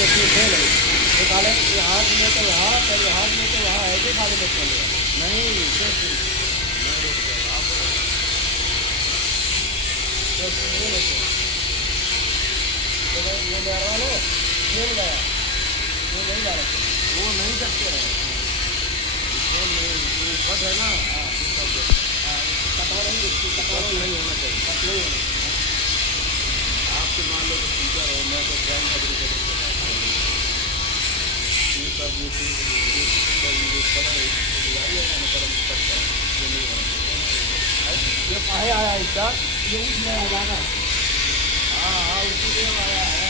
देखिए खेल है ये काले ये हाथ में तो यहाँ तेरे हाथ में तो वहाँ ऐसे खाली मत चलेगा नहीं जैसे ये लेते तो ये लहरा लो खेल गया वो नहीं डाला वो नहीं सकते हैं वो नहीं पट है ना हाँ कटोरा नहीं इसकी कटोरा नहीं होना चाहिए कट नहीं होना आपके मान लो तो टीचर हो मैं तो ज्ञान नगरी से ये सब ये पढ़ा है ये काहे आया इसका ये उसमें आ जाना हाँ हाँ उसी में आया है